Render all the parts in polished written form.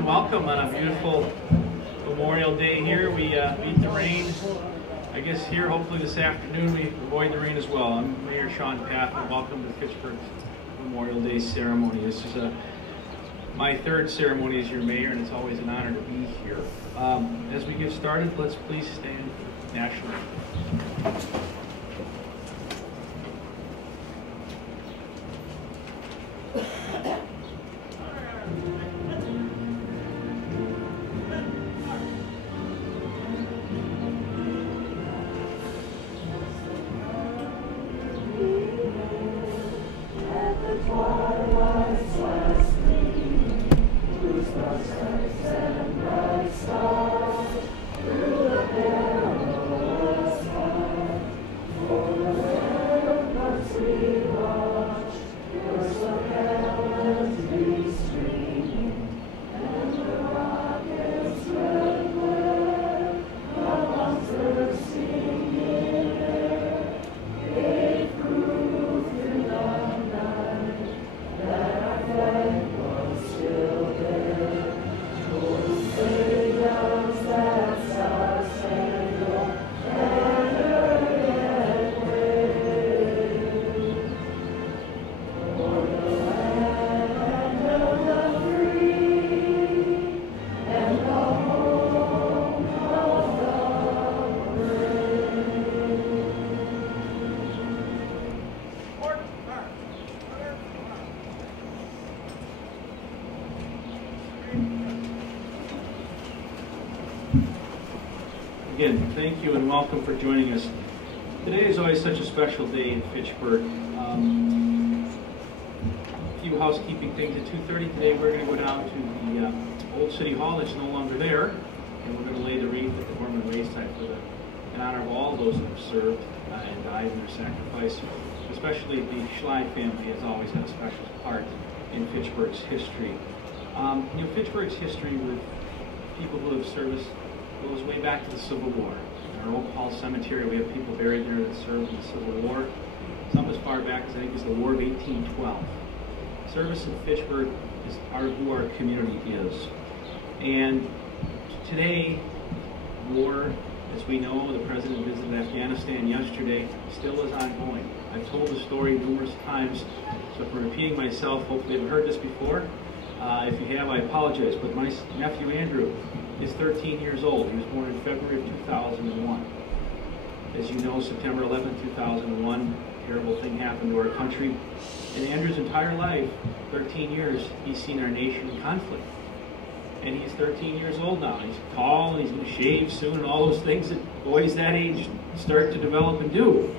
and welcome on a beautiful Memorial Day here. We beat the rain. I guess here, hopefully this afternoon, we avoid the rain as well. I'm Mayor Sean Path, and welcome to Fitchburg Memorial Day ceremony. This is my third ceremony as your mayor, and it's always an honor to be here. As we get started, let's please stand for national anthem. Again, thank you and welcome for joining us. Today is always such a special day in Fitchburg. A few housekeeping things. At 2:30 today, we're going to go down to the old City Hall that's no longer there, and we're going to lay the wreath at the Gorman Wayside in honor of all those that have served and died in their sacrifice. Especially the Schley family has always had a special part in Fitchburg's history. Fitchburg's history with people who have served goes way back to the Civil War. In our Oak Hall Cemetery, we have people buried there that served in the Civil War. Some as far back as I think is the War of 1812. Service in Fitchburg is who our community is. And today, war, as we know, the President visited Afghanistan yesterday, still is ongoing. I've told the story numerous times, so if I'm repeating myself, hopefully you've heard this before. If you have, I apologize, but my nephew Andrew is 13 years old. He was born in February of 2001. As you know, September 11, 2001, a terrible thing happened to our country. In Andrew's entire life, 13 years, he's seen our nation in conflict. And he's 13 years old now. He's tall, and he's going to shave soon, and all those things that boys that age start to develop and do.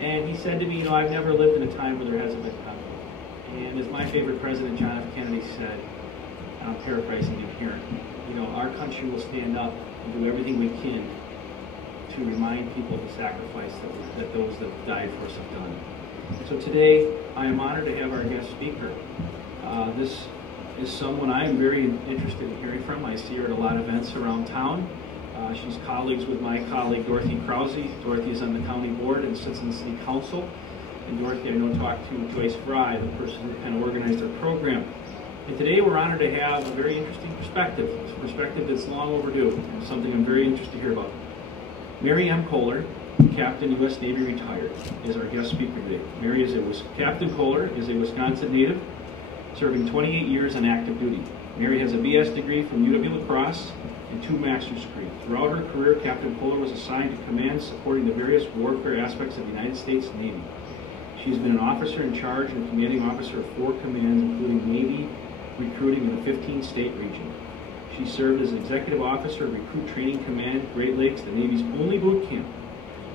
And he said to me, I've never lived in a time where there hasn't been conflict. And as my favorite president, John F. Kennedy, said, and I'm paraphrasing him here, our country will stand up and do everything we can to remind people of the sacrifice that those that died for us have done. So today, I am honored to have our guest speaker. This is someone I am very interested in hearing from. I see her at a lot of events around town. She's colleagues with my colleague, Dorothy Krause. Dorothy is on the county board and sits in the city council. And Dorothy, I know, talked to Joyce Fry, the person who kind of organized our program. And today we're honored to have a very interesting perspective. It's a perspective that's long overdue, and something I'm very interested to hear about. Mary M. Kohler, Captain U.S. Navy retired, is our guest speaker today. Captain Kohler is a Wisconsin native, serving 28 years on active duty. Mary has a BS degree from UW La Crosse and 2 master's degrees. Throughout her career, Captain Kohler was assigned to commands supporting the various warfare aspects of the United States Navy. She's been an officer in charge and commanding officer of 4 commands, including Navy recruiting in the 15-state region. She served as executive officer of Recruit Training Command, Great Lakes, the Navy's only boot camp.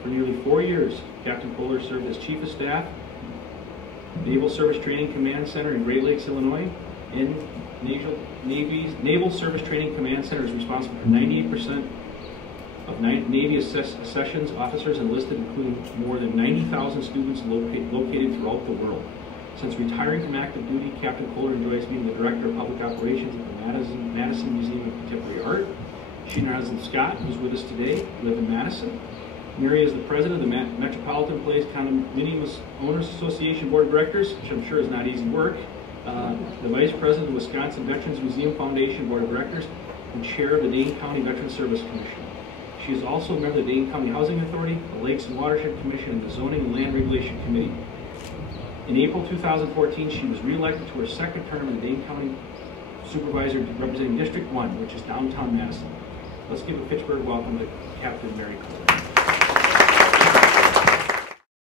For nearly 4 years, Captain Kohler served as Chief of Staff, Naval Service Training Command Center in Great Lakes, Illinois, and Naval Service Training Command Center is responsible for 98% of Navy accessions officers enlisted, including more than 90,000 students located throughout the world. Since retiring from active duty, Captain Kohler enjoys being the Director of Public Operations at the Madison Museum of Contemporary Art. She and her husband Scott, who's with us today, live in Madison. Mary is the President of the Metropolitan Place Condominium Owners Association Board of Directors, which I'm sure is not easy work. the Vice President of the Wisconsin Veterans Museum Foundation Board of Directors and Chair of the Dane County Veterans Service Commission. She is also a member of the Dane County Housing Authority, the Lakes and Watershed Commission, and the Zoning and Land Regulation Committee. In April 2014, she was reelected to her second term in the Dane County Supervisor representing District 1, which is downtown Madison. Let's give a Fitchburg welcome to Captain Mary Cole.